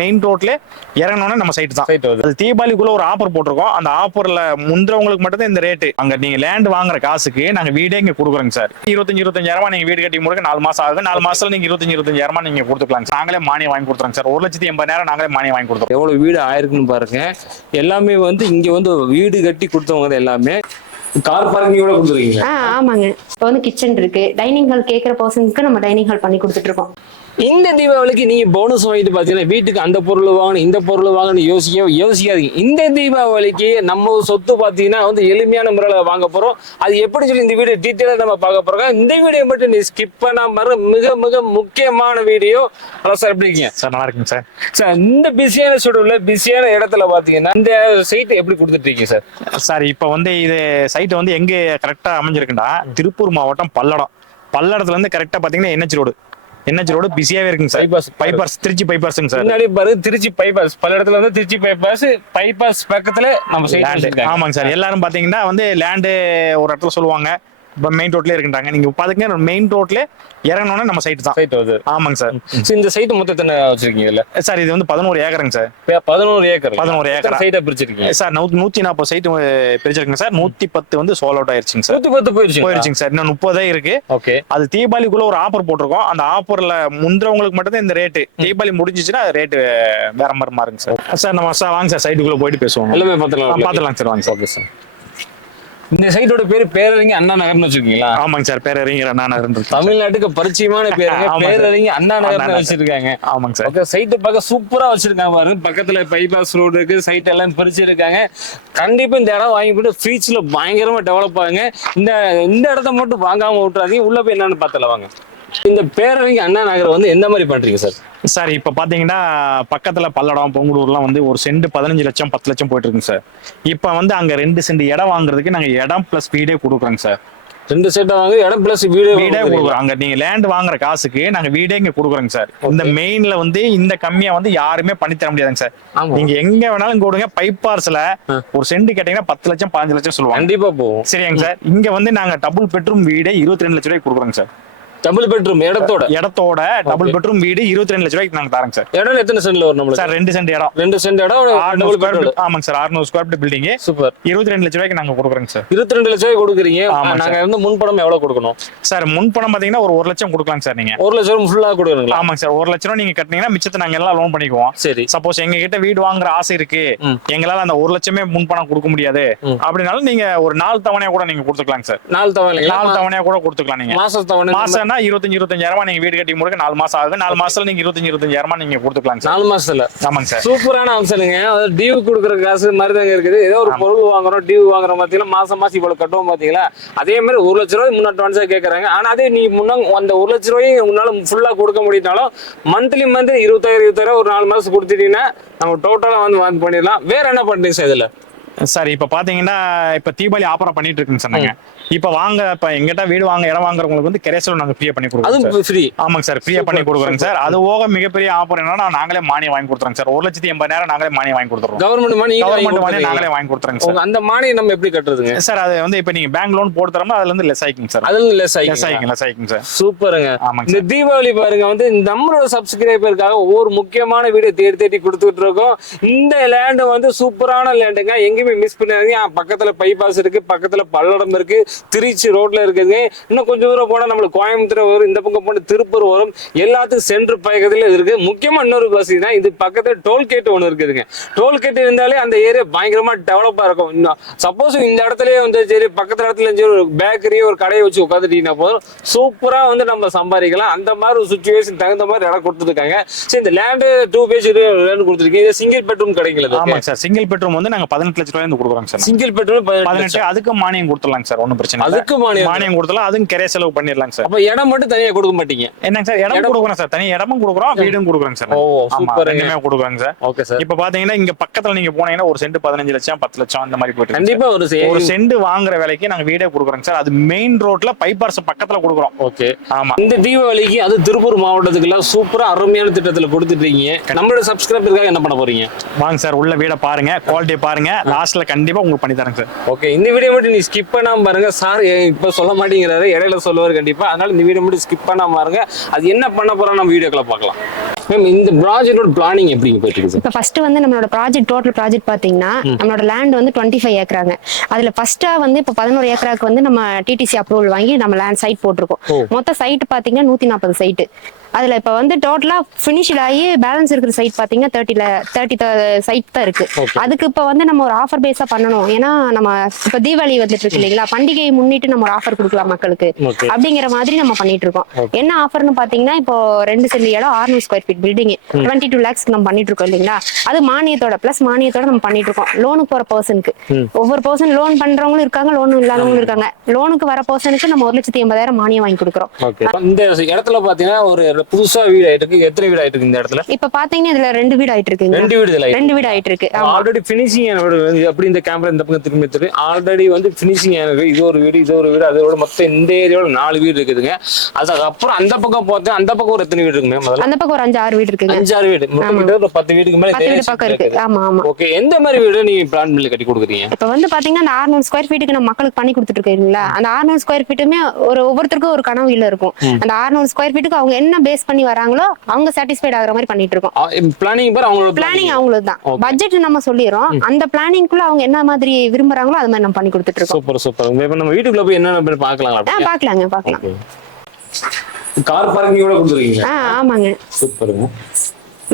Main ரோட்ல இறங்கணும்னா நம்ம side தான். சைட் வருது. அது தீபாவளிக்குள்ள ஒரு ஆஃபர் போட்டிருக்கோம். அந்த ஆஃபர்ல முந்திரவங்களுக்கு மட்டும் தான் இந்த ரேட்டு அங்க நீங்க லேண்ட் வாங்குற காசுக்கு நாங்க வீடே இங்க கொடுக்குறோங்க சார். இருபத்தஞ்சு இருபத்தஞ்சாயிரமா நீங்க வீடு கட்டி முடிக்க நாலு மாசம் ஆகுது. நாலு மாசத்துல நீங்க இருபத்தஞ்சு இருபத்தஞ்சாயிரமா நீங்க கொடுத்துக்கலாம் நாங்களே மானியம் வாங்கி கொடுத்துறோங்க சார். ஒரு லட்சத்தி எண்பதாயிரம் நாங்களே மானியம் வாங்கி கொடுத்துறோம். எவ்வளவு வீடு ஆயிருக்குன்னு பாருங்க. எல்லாமே வந்து இங்க வந்து வீடு கட்டி கொடுத்தவங்க எல்லாமே. கார் பார்க்கிங்கோட கொடுத்துருக்கீங்க. ஆமாங்க. இப்போ வந்து கிச்சன் இருக்கு. டைனிங் ஹால் கேட்குற பர்சனுக்கு நம்ம டைனிங் ஹால் பண்ணி கொடுத்துட்டு இருக்கோம். இந்த தீபாவளிக்கு நீங்க போனஸ் வாங்கிட்டு பாத்தீங்கன்னா வீட்டுக்கு அந்த பொருள் வாங்கணும் இந்த பொருள் வாங்கணும் யோசிக்க யோசிக்காதீங்க. இந்த தீபாவளிக்கு நம்ம சொத்து பாத்தீங்கன்னா வந்து எளிமையான முறையில் வாங்க போறோம். அது எப்படி சொல்லி இந்த வீடியோ டீட்டெயிலாக நம்ம பார்க்க போறோம். இந்த வீடியோ மட்டும் நீ ஸ்கிப் பண்ணாம மிக மிக முக்கியமான வீடியோ. ஹலோ சார் எப்படி இருக்கீங்க? சார் நல்லா இருக்குங்க சார் சார் இந்த பிஸியான ஷெடியூல்ல பிஸியான இடத்துல பாத்தீங்கன்னா இந்த சைட் எப்படி கொடுத்துட்டு இருக்கீங்க சார் சார் இப்போ வந்து இது சைட் வந்து எங்க கரெக்டா அமைஞ்சிருக்குன்னா திருப்பூர் மாவட்டம் பல்லடம். பல்லடத்துல இருந்து கரெக்டா பாத்தீங்கன்னா என்ஹெச் ரோடு. என்ஹெச் ரோடு பிஸியாவே இருக்குங்க சார். Bypass. பைபாஸ் திருச்சி பைபாஸுங்க சார். முன்னாடி பாரு திருச்சி பைபாஸ் பல இடத்துல வந்து திருச்சி பைபாஸ் பைபாஸ் பக்கத்துல நம்ம லேண்டு ஆமாங்க சார். எல்லாரும் பாத்தீங்கன்னா வந்து லேண்டு ஒரு இடத்துல சொல்லுவாங்க. மெயின் ரோட்ல இருக்குன்றாங்க. நீங்க பாத்தீங்கன்னா மெயின் ரோட்ல இறங்கணும்னா நம்ம சைட் தான். சைட் வருது ஆமாங்க சார். இந்த சைட் மொத்தம் எத்தனை வச்சிருக்கீங்க இதுல சார் இது வந்து பதினோரு ஏக்கருங்க சார். பதினோரு ஏக்கர். 11 ஏக்கரா? சைட்டா பிரிச்சிருக்கீங்க? சார் நூ- நூத்தி நாற்பது சைட் பிரிச்சிருக்குங்க சார். நூத்தி பத்து வந்து சோல் அவுட் ஆயிருச்சுங்க சார். நூத்தி பத்து போயிருச்சு போயிருச்சுங்க சார். இன்னும் முப்பதே இருக்கு. ஓகே. அது தீபாவளிக்குள்ள ஒரு ஆஃபர் போட்டிருக்கோம். அந்த ஆஃபர்ல முந்திரவங்களுக்கு மட்டும் தான் இந்த ரேட்டு தீபாவளி முடிஞ்சிச்சுன்னா ரேட்டு வேற மாதிரி மாறுங்க சார். சார் நம்ம சார் வாங்க சார். சைட்டுக்குள்ள போயிட்டு பேசுவோம். எல்லாமே பாத்துக்கலாம். பாத்துலாம் சார். வாங்க சார். Okay sir. இந்த சைட்டோட பேரு பேரறிஞர் அண்ணா நகர்னு வச்சிருக்கீங்களா? ஆமாங்க சார் பேரறிஞர் நான் இருந்துருக்கு தமிழ்நாட்டுக்கு பரிச்சயமான சார். பேரறிஞர் அண்ணா அண்ணா நகர். வச்சிருக்காங்க. ஆமாங்க சார். சைட்டு பார்க்க சூப்பரா வச்சிருக்காங்க பாருங்க பக்கத்துல பைபாஸ் ரோடு இருக்கு சைட் எல்லாம் பிரிச்சிருக்காங்க கண்டிப்பா இந்த இடம் வாங்கி போட்டு ஃபியூச்சர்ல பயங்கரமா டெவலப் ஆகுங்க. இந்த இந்த இடத்த மட்டும் வாங்காம விட்டுறாதீங்க. உள்ள போய் என்னன்னு பார்த்தல வாங்க. இந்த பேரறிஞர் அண்ணா நகர் வந்து எந்த மாதிரி பண்றீங்க சார்? சார் இப்ப பாத்தீங்கன்னா பக்கத்துல பல்லடம் பொங்கலூர்லாம் வந்து ஒரு சென்ட் பதினஞ்சு லட்சம் பத்து லட்சம் போயிட்டு இருக்குங்க சார். இப்ப வந்து அங்க ரெண்டு சென்ட் இடம் வாங்குறதுக்கு நாங்க இடம் பிளஸ் வீடே கொடுக்குறோங்க சார். ரெண்டு செட்டை வாங்க இடம் பிளஸ் வீடு வீடே கொடுக்குறோம். அங்க நீங்க லேண்ட் வாங்குற காசுக்கு நாங்க வீடே இங்க கொடுக்குறோங்க சார். இந்த மெயின்ல வந்து இந்த கம்மியா வந்து யாருமே பண்ணி தர முடியாதுங்க சார். நீங்க எங்க வேணாலும் கொடுங்க பைப்பார்ஸ்ல ஒரு சென்ட் கேட்டீங்கன்னா பத்து லட்சம் பாஞ்சு லட்சம் சொல்லுவாங்க. கண்டிப்பா போகும். சரியாங்க சார். இங்க வந்து நாங்க டபுள் பெட்ரூம் வீடே இருபத்தி ரெண்டு லட்சம் ரூபாய்க்கு கொடுக்குறோங்க சார். டபுள் பெட்ரூம் இடத்தோட. இடத்தோட டபுள் பெட்ரூம் வீடு இருபத்தி ரெண்டு லட்சம் ரூபாய்க்கு நாங்க தரங்க சார் இடம் எத்தனை சென்ட்ல வரும் நம்மளுக்கு? சார் ரெண்டு சென்ட் இடம். ரெண்டு சென்ட் இடம் டபுள் பெட்ரூம் ஆமாங்க சார் அறுநூறு ஸ்கொயர் ஃபீட் பில்டிங் சூப்பர் இருபத்தி ரெண்டு லட்சம் ரூபாய்க்கு நாங்க கொடுக்குறோங்க சார் இருபத்தி ரெண்டு லட்சம் ரூபாய் கொடுக்குறீங்க. நாங்க வந்து முன்பணம் எவ்வளவு கொடுக்கணும்? சார் முன் பணம் பாத்தீங்கன்னா ஒரு ஒரு லட்சம் கொடுக்கலாம் சார் நீங்க. ஒரு லட்சம் ஃபுல்லா கொடுக்கணுங்களா? ஆமாங்க சார் ஒரு லட்சம் நீங்க கட்டினீங்கன்னா மிச்சத்தை நாங்க எல்லாம் லோன் பண்ணிக்குவோம். சரி. சப்போஸ் எங்க கிட்ட வீடு வாங்குற ஆசை இருக்கு. எங்களால அந்த ஒரு லட்சமே முன் பணம் கொடுக்க முடியாது. அப்படின்னாலும் நீங்க ஒரு நாலு தவணையா கூட நீங்க கொடுத்துக்கலாம் சார் நாலு தவணை நாலு தவணையா கூட கொடுத்துக்கலாம் நீங்க. மாச தவணை மாசம்னா இருபத்தஞ்சு இருபத்தஞ்சாயிரமா நீங்க வீடு கட்டி முடிக்க நாலு மாசம் ஆகுது. நாலு மாசத்துல நீங்க இருபத்தஞ்சு இருபத்தஞ்சாயிரமா நீங்க கொடுத்துக்கலாம் நாலு மாசத்துல. ஆமாங்க சார். சூப்பரான அம்சனுங்க அதாவது டியூ கொடுக்குற காசு மாதிரி தாங்க இருக்குது. ஏதோ ஒரு பொருள் வாங்குறோம் டியூ வாங்குறோம் பாத்தீங்களா? மாசம் மாசம் இவ்வளவு கட்டுவோம் பாத்தீங்களா? அதே மாதிரி ஒரு லட்ச ரூபாய் முன் அட்வான்ஸா கேக்குறாங்க. ஆனா அதே நீ முன்ன அந்த ஒரு லட்ச ரூபாயும் உன்னால ஃபுல்லா கொடுக்க முடியிட்டாலும் மந்த்லி மந்த்லி இருபத்தாயிரம் இருபத்தாயிரம் ஒரு நாலு மாசம் கொடுத்துட்டீங்கன்னா நம்ம டோட்டலா வந்து வாங்கி பண்ணிடலாம். வேற என்ன பண்றீங்க சார் இதுல? சார் இப்ப பாத்தீங்கன்னா இப்ப தீபாவளி ஆஃபரா பண்ணிட்டு இருக்குங்க சொன்னாங்க இப்ப வாங்க இப்ப எங்கிட்ட வீடு வாங்க இடம் வாங்குறவங்களுக்கு வந்து கரேசல் நாங்க ஃப்ரீயா பண்ணி கொடுக்குறோம். அதுவும் ஃப்ரீ ஆமாங்க சார் ஃப்ரீயா பண்ணி கொடுக்குறோங்க சார் அது போக மிகப்பெரிய ஆஃபர் என்னன்னா நாங்களே மானியம் வாங்கி கொடுத்துறோங்க சார் ஒரு லட்சத்தி எண்பதாயிரம் நாங்களே மானியம் வாங்கி கொடுத்துறோம். கவர்மெண்ட் மணி கவர்மெண்ட் மானியம் நாங்களே வாங்கி கொடுத்துறோங்க சார் அந்த மானியம் நம்ம எப்படி கட்டுறதுங்க? சார் அது வந்து இப்ப நீங்க பேங்க் லோன் போட்டு தரோம்னா அதுல இருந்து லெஸ் ஆயிக்குங்க சார் அதுல லெஸ் லெஸ் ஆகி ஆயிக்கும் லெஸ் ஆயிக்குங்க சார் சூப்பருங்க. ஆமாங்க இந்த தீபாவளி பாருங்க வந்து நம்மளோட சப்ஸ்கிரைபருக்காக ஒவ்வொரு முக்கியமான வீடியோ தேடி தேடி கொடுத்துட்டு இருக்கோம். இந்த லேண்டு வந்து சூப்பரான லேண்டுங்க எங்கேயுமே மிஸ் பண்ணாதீங்க. பக்கத்துல பைபாஸ் இருக்கு பக்கத்துல பல்லடம் இருக்கு. திருச்சி ரோட்ல இருக்குதுங்க. இன்னும் கொஞ்சம் தூரம் போனா நம்மளுக்கு கோயம்புத்தூர் வரும் இந்த பக்கம் போனா திருப்பூர் வரும் எல்லாத்துக்கும் சென்டர் பக்கத்துல இருக்கு. முக்கியமா இன்னொரு வசதினா இது பக்கத்துல டோல்கேட் ஒன்று இருக்குதுங்க. டோல்கேட் இருந்தாலே அந்த ஏரியா பயங்கரமா டெவலப்பா இருக்கும். சப்போஸ் இந்த இடத்துலயே வந்து சரி பக்கத்துல இடத்துல சரி ஒரு பேக்கரி ஒரு கடையை வச்சு உட்காந்துட்டீங்கன்னா போதும். சூப்பரா வந்து நம்ம சம்பாதிக்கலாம். அந்த மாதிரி ஒரு சுச்சுவேஷன் தகுந்த மாதிரி இடம் கொடுத்துருக்காங்க. சரி இந்த லேண்டு டூ பேஜ் லேண்ட் கொடுத்துருக்கீங்க. இது சிங்கிள் பெட்ரூம் கிடைக்கல ஆமாங்க சார். சிங்கிள் பெட்ரூம் வந்து நாங்க பதினெட்டு லட்ச ரூபாய் கொடுக்குறோங்க சார் சிங்கிள் பெட்ரூம் பதினெட்டு அதுக்கு மானியம் கொடுத்துடலாங்க சார். ஒன்றும் பிரச்சனை அதுக்கு மானியம் மானியம் கொடுத்தலாம் அதுவும் கரைய செலவு பண்ணிடலாங்க சார். அப்ப இடம் மட்டும் தனியா கொடுக்க மாட்டீங்க. என்னங்க சார் இடம் கொடுக்குறோம் சார். தனி இடமும் கொடுக்குறோம் வீடும் கொடுக்குறோங்க சார். ஓ ஆமா சூப்பருங்க. ரெண்டுமே கொடுக்குறாங்க சார். Okay sir. இப்ப பாத்தீங்கன்னா இங்க பக்கத்துல நீங்க போனீங்கன்னா ஒரு சென்ட் பதினஞ்சு லட்சம் பத்து லட்சம் அந்த மாதிரி போயிட்டு கண்டிப்பா ஒரு. ஒரு சென்ட். வாங்குற விலைக்கு நாங்க வீடே கொடுக்குறோங்க சார். அது மெயின் ரோட்ல பைபார்ஸ் பக்கத்துல கொடுக்குறோம். ஓகே. ஆமா. இந்த தீபாவளிக்கு அது திருப்பூர் மாவட்டத்துக்குலாம் சூப்பரா அருமையான திட்டத்துல கொடுத்துட்டு இருக்கீங்க நம்மளோட சப்ஸ்கிரைபருக்காக என்ன பண்ண போறீங்க? வாங்க சார் உள்ள வீட பாருங்க குவாலிட்டி பாருங்க. லாஸ்ட்ல கண்டிப்பா உங்களுக்கு பண்ணி தரேங்க சார். ஓகே இந்த வீடியோ மட்டும் நீ ஸ்கிப் பண்ணாம பாருங்க சார் இப்ப சொல்ல மாட்டேங்கிறாரு. இடையில சொல்லுவாரு கண்டிப்பா. அதனால இந்த வீடியோ மட்டும் ஸ்கிப் பண்ணாம பாருங்க. அது என்ன பண்ண போறோம் நம்ம வீடியோக்குள்ள பார்க்கலாம். மேம் இந்த ப்ராஜெக்டோட பிளானிங் எப்படிங்க போயிட்டு இருக்கு இப்ப ஃபர்ஸ்ட் வந்து நம்மளோட ப்ராஜெக்ட் டோட்டல் ப்ராஜெக்ட் பாத்தீங்கன்னா நம்மளோட லேண்ட் வந்து டுவெண்ட்டி ஃபைவ் ஏக்கராங்க. அதுல ஃபர்ஸ்டா வந்து இப்ப பதினோரு ஏக்கராக்கு வந்து நம்ம டிடிசி அப்ரூவல் வாங்கி நம்ம லேண்ட் சைட் போட்டிருக்கோம். மொத்த சைட் பாத்தீங்கன்னா நூத்தி நாற்பது சைட் அதுல இப்ப வந்து டோட்டலா ஃபினிஷ்ட் ஆகி பேலன்ஸ் இருக்கிற சைட் பாத்தீங்கன்னா தேர்ட்டில தேர்ட்டி சைட் தான் இருக்கு. அதுக்கு இப்ப வந்து நம்ம ஒரு ஆஃபர் பேஸா பண்ணணும். ஏன்னா நம்ம இப்ப தீபாவளி வந்துட்டு இருக்கு இல்லைங்களா? பண்டிகையை முன்னிட்டு நம்ம ஒரு ஆஃபர் கொடுக்கலாம் மக்களுக்கு. அப்படிங்கிற மாதிரி நம்ம பண்ணிட்டு இருக்கோம். என்ன ஆஃபர்னு பாத்தீங்கன்னா இப்போ ரெண்டு சென்ட் இடம் ஆறுநூறு square feet building twenty two lakhs நம்ம பண்ணிட்டு இருக்கோம் இல்லைங்களா? அது மானியத்தோட பிளஸ் மானியத்தோட நம்ம பண்ணிட்டு இருக்கோம். லோனுக்கு போற பர்சனுக்கு ஒவ்வொரு பர்சன் லோன் பண்றவங்களும் இருக்காங்க லோன் இல்லாதவங்களும் இருக்காங்க. லோனுக்கு வர பர்சனுக்கு நம்ம ஒரு லட்சத்தி எண்பதாயிரம் மானியம் வாங்கி கொடுக்குறோம். இந்த இடத்துல பாத்தீங்கன்னா ஒரு புதுசா வீடு ஆயிட்டு இருக்கு எத்தனை வீடு ஆயிட்டு இருக்கு இந்த இடத்துல? இப்ப பாத்தீங்கன்னா இதுல ரெண்டு வீடு ஆயிட்டு இருக்குங்க ரெண்டு வீடு இதுல ரெண்டு வீடு ஆயிட்டு இருக்கு ஆல்ரெடி பினிஷிங் அப்படி இந்த கேமரா இந்த பக்கம் திரும்பி திரு ஆல்ரெடி வந்து பினிஷிங் இருக்கு இது ஒரு வீடு இது ஒரு வீடு அதோட மொத்தம் இந்த ஏரியாவோட நாலு வீடு இருக்குதுங்க. அதுக்கப்புறம் அந்த பக்கம் பார்த்தா அந்த பக்கம் ஒரு எத்தனை வீடு இருக்குங்க முதல்ல அந்த பக்கம் ஒரு அஞ்சு ஆறு வீடு இருக்குங்க. அஞ்சாறு வீடு. மொத்தம் கிட்ட ஒரு பத்து வீடுக்கு மேல வீடு பக்கம் இருக்கு. ஆமா ஆமா. ஓகே எந்த மாதிரி வீடு நீங்க பிளான் பண்ணி கட்டி கொடுக்குறீங்க? இப்ப வந்து பாத்தீங்கன்னா அந்த ஆறுநூறு ஸ்கொயர் ஃபீட்டுக்கு நம்ம மக்களுக்கு பண்ணி கொடுத்துட்டு இருக்கீங்களா அந்த ஆறுநூறு ஸ்கொயர் ஃபீட்டுமே ஒரு ஒவ்வொருத்தருக்கும் ஒரு கனவு இல்ல இருக்கும். அந்த ஆறுநூறு ஸ்கொயர் ஃபீட்டுக்கு அவங்க என்ன பேஸ் பண்ணி வராங்களோ அவங்க சாட்டிஸ்ஃபைட் ஆகுற மாதிரி பண்ணிட்டு இருக்கோம். பிளானிங் பாரு அவங்களோட பிளானிங் அவங்களுக்கு தான் பட்ஜெட் நம்ம சொல்லிடுறோம். அந்த பிளானிங்குள்ள அவங்க என்ன மாதிரி விரும்புறாங்களோ அது மாதிரி நம்ம பண்ணி கொடுத்துட்டு இருக்கோம். Super super. இப்ப நம்ம வீட்டுக்குள்ள போய் என்னென்ன பாக்கலாம் ஆ பாக்கலாங்க பாக்கலாம் கார் பார்க்கிங் கூட கொடுத்துருக்கீங்க. ஆமாங்க. சூப்பருங்க.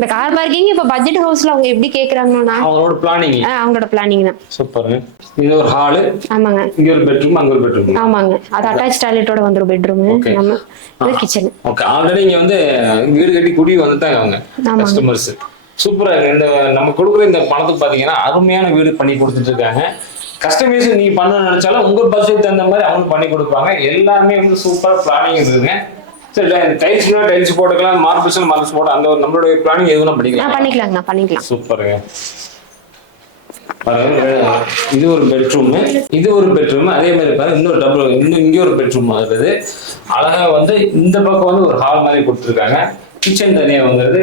இந்த கார் பார்க்கிங் இப்ப பட்ஜெட் ஹவுஸ்ல அவங்க எப்படி கேக்குறாங்கன்னா? அவங்களோட பிளானிங் அவங்களோட பிளானிங் தான். சூப்பருங்க. இது ஒரு ஹாலு ஆமாங்க. இங்க ஒரு பெட்ரூம் அங்க ஒரு பெட்ரூம் ஆமாங்க. அது அட்டாச் டாய்லெட்டோட வந்துரும் பெட்ரூம். நம்ம இது கிச்சன் ஓகே ஆல்ரெடி இங்க வந்து வீடு கட்டி குடி வந்துட்டாங்க அவங்க. கஸ்டமர்ஸ் சூப்பரா இருக்கு. இந்த நம்ம கொடுக்குற இந்த பணத்துக்கு பாத்தீங்கன்னா அருமையான வீடு பண்ணி கொடுத்துட்டு இருக்காங்க. கஸ்டமைஸ் நீ பண்ண நினைச்சாலும் உங்க பட்ஜெட் தகுந்த மாதிரி அவங்களும் பண்ணி கொடுப்பாங்க. எல்லாமே வந்து சூப்பரா பிளானிங் இருக்குங்க. சரி டைல்ஸ் டைல்ஸ் போட்டுக்கலாம் மார்பிள்ஸ் மார்பிள்ஸ் போட்டு அந்த ஒரு நம்மளுடைய பிளானிங் எதுவும் பண்ணிக்கலாம். பண்ணிக்கலாங்கண்ணா பண்ணிக்கலாம் சூப்பருங்க. பாருங்க, இது ஒரு பெட்ரூம் இது ஒரு பெட்ரூம் அதே மாதிரி பாருங்க இன்னொரு டபுள் இன்னும் இங்க ஒரு பெட்ரூம் வருது அழகா வந்து இந்த பக்கம் வந்து ஒரு ஹால் மாதிரி கொடுத்துருக்காங்க. கிச்சன் தனியா வந்துருது.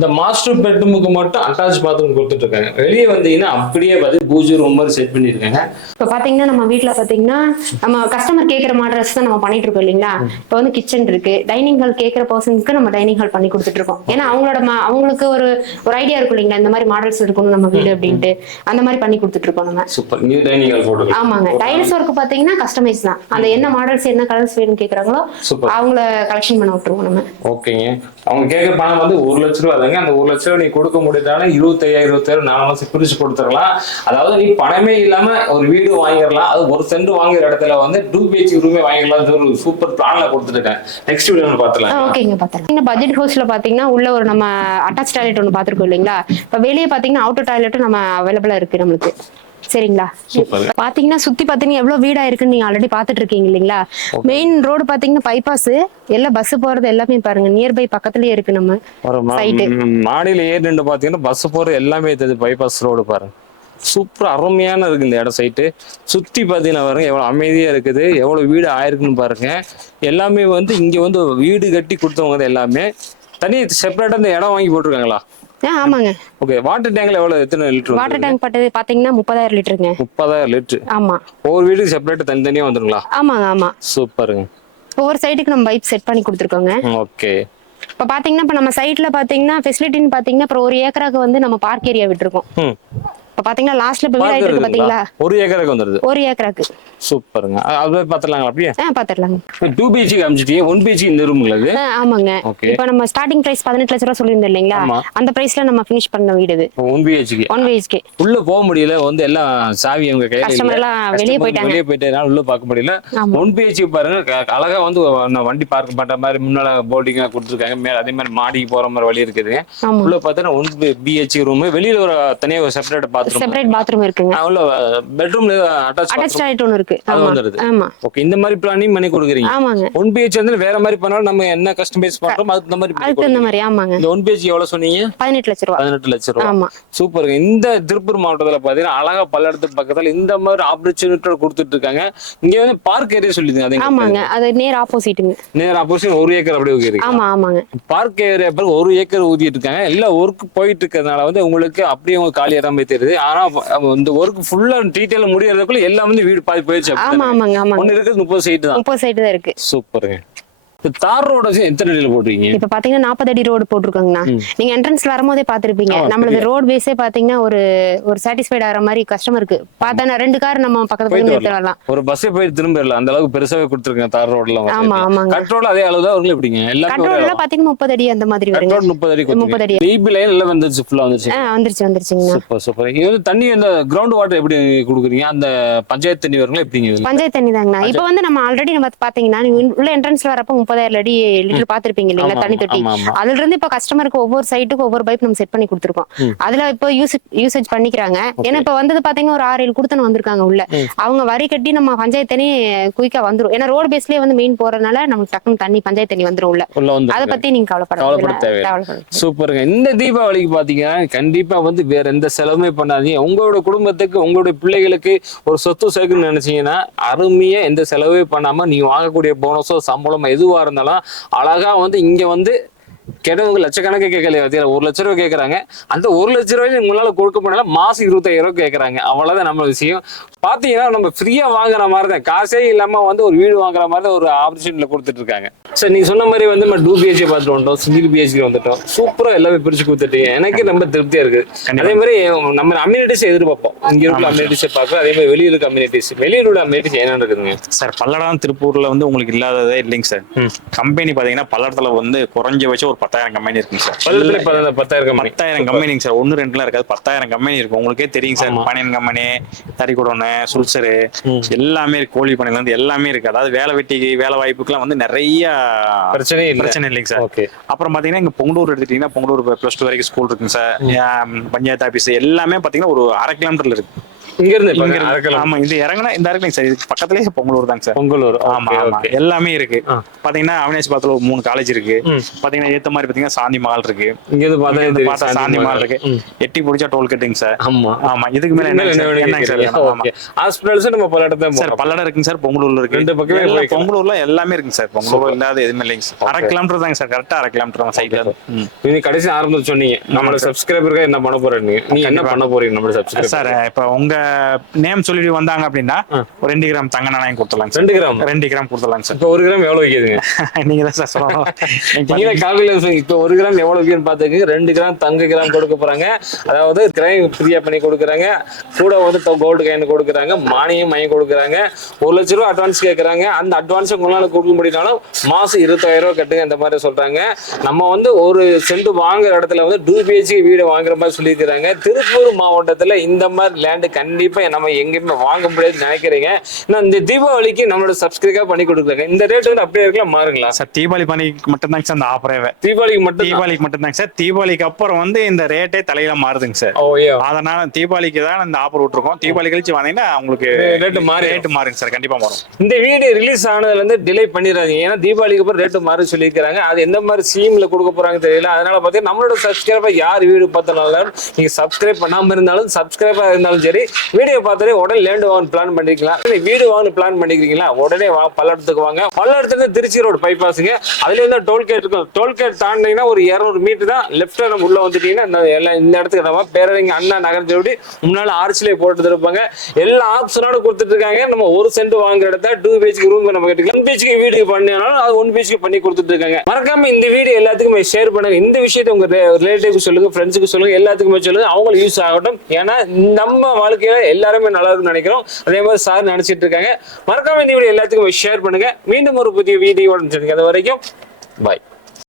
இந்த மாஸ்டர் பெட்ரூமுக்கு மட்டும் அட்டாச் பாத்ரூம் கொடுத்துட்டு இருக்காங்க வெளியே வந்தீங்கன்னா அப்படியே பார்த்து பூஜை ரூம் மாதிரி செட் பண்ணிருக்காங்க இப்ப பாத்தீங்கன்னா நம்ம வீட்ல பாத்தீங்கன்னா நம்ம கஸ்டமர் கேக்குற மாடல்ஸ் தான் நம்ம பண்ணிட்டு இருக்கோம் இல்லைங்களா? இப்ப வந்து கிச்சன் இருக்கு. டைனிங் ஹால் கேக்குற பர்சனுக்கு நம்ம டைனிங் ஹால் பண்ணி கொடுத்துட்டு இருக்கோம். ஏன்னா அவங்களோட அவங்களுக்கு ஒரு ஒரு ஐடியா இருக்கும் இல்லைங்களா? இந்த மாதிரி மாடல்ஸ் இருக்கணும் நம்ம வீடு அப்படின்ட்டு. அந்த மாதிரி பண்ணி கொடுத்துட்டு இருக்கோம் நம்ம. சூப்பர் நியூ டைனிங் ஹால் போட்டுருக்காங்க ஆமாங்க. டைல்ஸ் ஒர்க் பாத்தீங்கன்னா கஸ்டமைஸ் தான். அந்த என்ன மாடல்ஸ் என்ன கலர்ஸ் வேணும்னு கேக்குறாங்களோ Super. அவங்கள கலெக்ஷன் பண்ண விட்டுருவோம் நம்ம. ஓகேங்க அவங்க கேட்குற பணம் வந்து ஒரு லட்ச ரூபா பாருங்க அந்த ஒரு லட்சம் நீ கொடுக்க முடியாதாலும் இருபத்தையாயிரம் இருபத்தாயிரம் நாலு மாசம் பிரிச்சு கொடுத்துடலாம். அதாவது நீ பணமே இல்லாம ஒரு வீடு வாங்கிடலாம். அது ஒரு சென்ட் வாங்குற இடத்துல வந்து டூ பிஹெச் ரூமே வாங்கிடலாம். ஒரு சூப்பர் பிளான்ல கொடுத்துருக்கேன் நெக்ஸ்ட் வீடியோ பாத்துலாம் ஓகேங்க பாத்தலாம் இந்த பட்ஜெட் ஹவுஸ்ல பாத்தீங்கன்னா உள்ள ஒரு நம்ம அட்டாச் டாய்லெட் ஒன்று பாத்துருக்கோம் இல்லைங்களா? இப்ப வெளியே பாத்தீங்கன்னா அவுட்டர் டாய்லெட்டும் நம்ம அவைலபிளா இருக்கு நம்மளுக்கு. சரிங்களா? பாத்தீங்கன்னா சுத்தி பாத்தீங்கன்னா எவ்வளவு வீடா இருக்குன்னு நீங்க ஆல்ரெடி பாத்துட்டு இருக்கீங்க இல்லைங்களா மெயின் ரோடு பாத்தீங்கன்னா பைபாஸ் எல்லாம் பஸ் போறது எல்லாமே பாருங்க. நியர்பை பக்கத்துலயே இருக்கு நம்ம மாடியில ஏறி நின்று பாத்தீங்கன்னா பஸ் போற எல்லாமே தெரியுது பைபாஸ் ரோடு பாருங்க. சூப்பர் அருமையான இருக்கு இந்த இடம் சைட்டு சுத்தி பாத்தீங்கன்னா பாருங்க எவ்வளவு அமைதியா இருக்குது எவ்வளவு வீடு ஆயிருக்குன்னு பாருங்க. எல்லாமே வந்து இங்க வந்து வீடு கட்டி கொடுத்தவங்க எல்லாமே. தனி செப்பரேட்டா இந்த இடம் வாங்கி போட்டிருக்காங்களா? ஆமாங்க. ஓகே வாட்டர் டேங்க்ல எவ்வளவு எத்தனை லிட்டர் வாட்டர் டேங்க் பட்டது பாத்தீங்கன்னா முப்பதாயிரம் லிட்டருங்க முப்பதாயிரம் லிட்டர் ஆமா. ஒவ்வொரு வீட்டுக்கு செப்பரேட் தனித்தனியா வந்துருங்களா? ஆமாங்க ஆமா. சூப்பருங்க. ஒவ்வொரு சைட்டுக்கு நம்ம பைப் செட் பண்ணி கொடுத்துருக்கோங்க. ஓகே இப்ப பாத்தீங்கன்னா இப்ப நம்ம சைட்ல பாத்தீங்கன்னா ஃபெசிலிட்டின்னு பாத்தீங்கன்னா அப்புறம் ஒரு ஏக்கராக்கு வந்து நம்ம பார்க் ஏரியா விட்டுருக்கோம். இப்ப பாத்தீங்கன்னா லாஸ்ட்ல இப்ப வீடு ஆயிட்டு இருக்கு? ஒரு ஏக்கருக்கு வந்துருது. ஒரு ஏக்கராக்கு. சூப்பருங்க. அது போய் பாத்துலாங்களா அப்படியே? ஆ டூ பிஹெச்சி காமிச்சிட்டீங்க ஒன் பிஹெச்சி இந்த ஆ, ஆமாங்க. இப்ப நம்ம ஸ்டார்டிங் பிரைஸ் பதினெட்டு லட்ச ரூபா சொல்லியிருந்தோம் இல்லைங்களா. அந்த பிரைஸ்ல நம்ம ஃபினிஷ் பண்ண வீடு இது. ஒன் பிஹெச்க்கு ஒன் பிஹெச்கே உள்ள போக முடியல வந்து எல்லாம் சாவி அவங்க கையில. எல்லாம் வெளிய போயிட்டாங்க. வெளியே போயிட்டதுனால உள்ள பார்க்க முடியல. ஒன் பிஹெச்சி பாருங்க அழகா வந்து வண்டி பார்க் பண்ற மாதிரி முன்னால போர்டிங் கொடுத்துருக்காங்க. மேல அதே மாதிரி மாடிக்கு போற மாதிரி வழி இருக்குது. உள்ள பார்த்தா ஒன் பிஹெச்சி ரூம் வெளியில ஒரு தனியா ஒரு செப்பரேட் பாத்ரூம் செப்பரேட் பாத்ரூம் இருக்குங்க. உள்ள பெட்ரூம்ல அட்டாச் அட்டாச் டாய்லெட் ஒன்று இருக்கு. அது வந்துருது. ஆமா. ஓகே இந்த மாதிரி பிளானிங் பண்ணி கொடுக்குறீங்க. ஆமாங்க. ஒன் பிஹெச் வந்து வேற மாதிரி பண்ணாலும் நம்ம என்ன கஸ்டமைஸ் பண்றோம் அதுக்கு தகுந்த மாதிரி அதுக்கு தகுந்த மாதிரி ஆமாங்க. இந்த ஒன் பிஹெச் எவ்வளவு சொன்னீங்க? பதினெட்டு லட்ச ரூபா. பதினெட்டு லட்சம் ரூபா. ஆமா. சூப்பருங்க இந்த திருப்பூர் மாவட்டத்துல பாத்தீங்கன்னா அழகா பல்லடத்துக்கு பக்கத்துல இந்த மாதிரி ஆப்பர்ச்சுனிட்டி கொடுத்துட்டு இருக்காங்க. இங்க வந்து பார்க் ஏரியா சொல்லிடுங்க அதே ஆமாங்க. அது நேர் ஆப்போசிட்டுங்க நேர் ஆப்போசிட் ஒரு ஏக்கர் அப்படியே ஊதி ஆமா ஆமாங்க. பார்க் ஏரியா பிறகு ஒரு ஏக்கர் ஊதிட்டு இருக்காங்க. எல்லா ஒர்க் போயிட்டு இருக்கிறதுனால வந்து உங்களுக்கு அப்படியே உங்களுக்கு காலி இடம் போய் தெரியுது ஆனா இந்த ஒர்க் ஃபுல்லா டீட்டெயில் முடியறதுக்குள்ள எல்லாம் வந்து வீடு பாதி போயிடுச்சு ஆமா ஆமாங்க ஆமாங்க. ஒன்னு இருக்குது முப்பது சைட்டு தான். முப்பது சைடு தான் இருக்கு. சூப்பருங்க. தார் ரோட எத்தனை அடியில் போட்டுருக்கீங்க? இப்ப பாத்தீங்கன்னா நாற்பது அடி ரோடு போட்டிருக்கோங்கண்ணா. நீங்க என்ட்ரன்ஸ்ல வரும்போதே பாத்திருப்பீங்க. ஆமா, நம்மளது ரோட் பேஸே பாத்தீங்கன்னா ஒரு ஒரு சாட்டிஸ்ஃபைட் ஆகிற மாதிரி கஸ்டமருக்கு பார்த்தா ரெண்டு கார் நம்ம பக்கத்துல போயிட்டு போய் நிறுத்த வரலாம் ஒரு பஸ்ஸே போய் திரும்ப இல்ல அந்த அளவுக்கு பெருசாவே கொடுத்துருக்கேன் தார் ரோட்ல ஆமா, ஆமாங்க. கட்ரோல் அதே அளவு தான் வருங்களா எப்படிங்க? பாத்தீங்கன்னா முப்பது அடி அந்த மாதிரி வருங்க. முப்பது அடி முப்பது அடி. டிபி லைன் எல்லாம் வந்துருச்சு ஃபுல்லா வந்துருச்சு. வந்துருச்சு வந்துருச்சுங்கண்ணா. Super super. இது வந்து தண்ணி அந்த கிரவுண்ட் வாட்டர் எப்படி கொடுக்குறீங்க? அந்த பஞ்சாயத்து தண்ணி வருங்களா எப்படிங்க பஞ்சாயத்து தண்ணி தாங்கண்ணா. இப்ப வந்து நம்ம ஆல்ரெடி நம்ம பாத்தீங்கன்னா நீங்க உள்ள என்ட்ரன்ஸ்ல வரப்ப முப்பதாயிரம் அடி லிட்டர் பாத்திருப்பீங்க இல்லைங்களா? தண்ணி தொட்டி. அதுல இருந்து இப்ப கஸ்டமருக்கு ஒவ்வொரு சைட்டுக்கு ஒவ்வொரு பைப் நம்ம செட் பண்ணி கொடுத்துருக்கோம். அதுல இப்போ யூஸ் யூசேஜ் பண்ணிக்கிறாங்க. ஏன்னா இப்ப வந்தது பாத்தீங்கன்னா ஒரு ஆறு ஏழு கொடுத்தன வந்திருக்காங்க உள்ள. அவங்க வரி கட்டி நம்ம பஞ்சாயத்து தண்ணி குயிக்கா வந்துரும். ஏன்னா ரோடு பேஸ்லயே வந்து மெயின் போறதுனால நமக்கு டக்குனு தண்ணி பஞ்சாயத்து தண்ணி வந்துரும் உள்ள. அத பத்தி நீங்க. கவலைப்பட சூப்பருங்க. இந்த தீபாவளிக்கு பாத்தீங்கன்னா கண்டிப்பா வந்து வேற எந்த செலவுமே பண்ணாதீங்க. உங்களோட குடும்பத்துக்கு உங்களுடைய பிள்ளைகளுக்கு ஒரு சொத்து சேர்க்கணும்னு நினைச்சீங்கன்னா அருமையா எந்த செலவே பண்ணாம நீங்க வாங்கக்கூடிய போனஸோ சம்பளமோ எதுவா இருந்தாலும் அழகா வந்து இங்க வந்து கெடவங்க லட்சக்கணக்கு கேட்கல பாத்தீங்களா? ஒரு லட்ச ரூபா கேட்கறாங்க. அந்த ஒரு லட்ச ரூபாய் உங்களால கொடுக்க முடியல மாசம் இருபத்தாயிரம் ரூபாய் கேட்கறாங்க. அவ்வளவுதான் நம்ம விஷயம். பாத்தீங்கன்னா நம்ம ஃப்ரீயா வாங்குற மாதிரி தான் காசே இல்லாம வந்து ஒரு வீடு வாங்குற மாதிரி தான் ஒரு ஆப்பர்ச்சுனிட்டில கொடுத்துட்டு இருக்காங்க. சரி நீங்க சொன்ன மாதிரி வந்து நம்ம டூ பிஹெச்கே பார்த்துட்டு வந்துட்டோம். சிங்கிள் பிஹெச்கே வந்துட்டோம். சூப்பரா எல்லாமே பிரிச்சு கொடுத்துட்டீங்க. எனக்கு ரொம்ப திருப்தியா இருக்கு. அதே மாதிரி நம்ம அம்யூனிட்டிஸ் எதிர்பார்ப்போம். இங்க இருக்க அம்யூனிட்டிஸ் பார்ப்போம் அதே மாதிரி வெளியூர் இருக்க அம்யூனிட்டிஸ் வெளியூர் உள்ள அம்யூனிட்டிஸ் என்ன இருக்குதுங்க சார் பல்லடம் திருப்பூர்ல வந்து உங்களுக்கு இல்லாததே இல்லைங்க சார். கம்பெனி பாத்தீங்கன்னா பல்லடத்துல வந்து குறைஞ்சபட்சம் ஒரு பத்தாயிரம் கம்பெனி இருக்குங்க சார். பத்தாயிரம் பத்தாயிரம் கம்பெனிங்க சார். ஒன்னு ரெண்டுலாம் இருக்காது. பத்தாயிரம் கம்பெனி இருக்கும். உங்களுக்கே தெரியும் சார். பனியன் கம்பெனி தறிக்குடோனு சுல்சரு எல்லாமே இருக்கு. கோழி பண்ணையில இருந்து எல்லாமே இருக்கு. அதாவது வேலை வெட்டிக்கு வேலை வாய்ப்புக்குலாம் வந்து நிறைய பிரச்சனையே இல்ல. பிரச்சனை இல்லைங்க சார். அப்புறம் பாத்தீங்கன்னா இங்க பொங்கலூர் எடுத்துட்டீங்கன்னா பொங்கலூர் பிளஸ் டூ வரைக்கும் ஸ்கூல் இருக்குங்க சார். பஞ்சாயத்து ஆபீஸ் எல்லாமே பாத்தீங்கன்னா ஒரு அரை கிலோமீட்டர்ல இருக்கு. இங்க இருந்து. ஆமா இது இறங்கினா இந்த இருக்குங்க சார். இதுக்கு பக்கத்துலயே பொங்கலூர் தாங்க சார். பொங்கலூர். ஆமா ஆமா. எல்லாமே இருக்கு. பாத்தீங்கன்னா அவினாசி பாத்துல ஒரு மூணு காலேஜ் இருக்கு. பாத்தீங்கன்னா ஏத்த மாதிரி பாத்தீங்கன்னா சாந்தி மஹால் இருக்கு. இங்க இருந்து பார்த்தா சாந்தி மஹால். இருக்கு. எட்டி பிடிச்சா டோல் கட்டுங்க சார். ஆமா. ஆமா இதுக்கு மேல என்ன என்னங்க சார். ஹாஸ்பிட்டல்ஸ் நம்ம பல இடத்துல சார் பல்லடம் இருக்குங்க சார் பொங்கலூர்ல இருக்கு. ரெண்டு பக்கமே. பொங்கலூர்ல எல்லாமே இருக்குங்க சார். பொங்கலூர் இல்லாத எதுவுமே இல்லைங்க சார். அரை கிலோமீட்டர் தாங்க சார். கரெக்டா அரை கிலோமீட்டர் சைட்ல நீங்க கடைசி ஆரம்பத்தில் சொன்னீங்க. நம்மளோட சப்ஸ்கிரைபருக்கு என்ன பண்ண போறீங்க நீங்க என்ன பண்ண போறீங்க நம்மளோட சப்ஸ்கிரைபர் சார் இப்ப உங்க நேம் சொல்லிட்டு வந்தாங்க அப்படின்னா ஒரு ரெண்டு கிராம் தங்க நாணயம் கொடுத்துடலாங்க சார். ரெண்டு கிராம். ரெண்டு கிராம் கொடுத்துடலாங்க சார். இப்போ ஒரு கிராம் எவ்வளவு விற்கிதுங்க? நீங்க தான் சார் சொல்லணும். நீங்க கால்குலேஷன் இப்போ ஒரு கிராம் எவ்வளவு விற்குன்னு பார்த்துக்கு ரெண்டு கிராம் தங்க கிராம் கொடுக்க போறாங்க. அதாவது கிரைம் ஃப்ரீயா பண்ணி கொடுக்குறாங்க. கூட வந்து கோல்டு காயின் கொடுக்குறாங்க. மானியம் மையம் கொடுக்குறாங்க. ஒரு லட்ச ரூபா அட்வான்ஸ் கேட்குறாங்க அந்த அட்வான்ஸ் உங்களால கொடுக்க முடியினாலும் மாசம் இருபத்தாயிரம் ரூபாய் கட்டுங்க இந்த மாதிரி சொல்றாங்க. நம்ம வந்து ஒரு சென்ட் வாங்குற இடத்துல வந்து டூ பிஹெச்கே வீடு வாங்குற மாதிரி சொல்லியிருக்கிறாங்க. திருப்பூர் மாவட்டத்துல இந்த மாதிரி லேண்டு கண்டிப்பா நம்ம எங்கேயுமே வாங்க முடியாதுன்னு நினைக்கிறீங்க. நான் இந்த தீபாவளிக்கு நம்மளோட சப்ஸ்கிரைப் பண்ணி கொடுக்குறாங்க. இந்த ரேட் வந்து அப்படியே இருக்கலாம் மாறுங்களா? சார் தீபாவளி பண்டிகைக்கு மட்டும்தாங்க சார் இந்த ஆஃபரே தீபாவளிக்கு மட்டும் தீபாவளிக்கு மட்டும்தாங்க சார். தீபாவளிக்கு அப்புறம் வந்து இந்த ரேட்டே தலையில மாறுதுங்க சார். ஓ ஏ அதனால தீபாவளிக்கு தான் இந்த ஆஃபர் விட்டுருக்கோம். தீபாவளி கழிச்சு வந்தீங்கன்னா உங்களுக்கு ரேட்டு மாறி ரேட்டு மாறுங்க சார். கண்டிப்பா மாறும். இந்த வீடியோ ரிலீஸ் ஆனதுல இருந்து டிலே பண்ணிடுறாங்க ஏன்னா தீபாவளிக்கு அப்புறம் ரேட்டு மாறி சொல்லியிருக்காங்க அது எந்த மாதிரி சீம்ல கொடுக்க போறாங்க தெரியல. அதனால பார்த்தீங்கன்னா நம்மளோட சப்ஸ்கிரைபர் யார் வீடியோ பார்த்தாலும் நீங்க சப்ஸ்கிரைப் பண்ணாம இருந்தாலும் சப்ஸ்கிரைபா இருந்தாலும் சரி வீடியோ பார்த்தாலே உடனே லேண்டு வாங்க பிளான் பண்ணிக்கலாம் வீடு வாங்க பிளான் பண்ணிக்கிறீங்களா உடனே வாங்க. பல்லடத்துக்கு வாங்க பல்லடத்துலேருந்து திருச்சி ரோடு பைபாஸுங்க அதுல இருந்து டோல்கேட் இருக்கும். டோல்கேட் தாண்டினீங்கன்னா ஒரு இரநூறு மீட்டர் தான் லெஃப்ட் நம்ம உள்ள வந்துட்டீங்கன்னா இந்த எல்லாம் இந்த இடத்துக்கு நம்ம பேரறிஞர் அண்ணா நகர் ஜோடி முன்னால ஆர்ச்சிலே போட்டு இருப்பாங்க. எல்லா ஆப்ஷனோட கொடுத்துட்டு இருக்காங்க. நம்ம ஒரு சென்ட் வாங்குற இடத்த டூ பிஹெச்க்கு ரூம் நம்ம கேட்டுக்கலாம். ஒன் பிஹெச்க்கு வீடு பண்ணினாலும் அது ஒன் பிஹெச்க்கு பண்ணி கொடுத்துட்டு இருக்காங்க. மறக்காம இந்த வீடியோ எல்லாத்துக்குமே ஷேர் பண்ணுங்க. இந்த விஷயத்தை உங்க ரிலேட்டிவ்க்கு சொல்லுங்க ஃப்ரெண்ட்ஸுக்கு சொல்லுங்க எல்லாத்துக்குமே சொல்லுங்க. அவங்களுக்கு யூஸ் ஆகட்டும். ஏன்னா நம்ம வாழ்க்கையில எல்லாருமே நல்லா இருக்கும்னு நினைக்கிறோம். அதே மாதிரி சார் நினைச்சிட்டு இருக்காங்க. மறக்காம இந்த வீடியோ எல்லாத்துக்கும் ஷேர் பண்ணுங்க. மீண்டும் ஒரு புதிய வீடியோ அது வரைக்கும் பாய்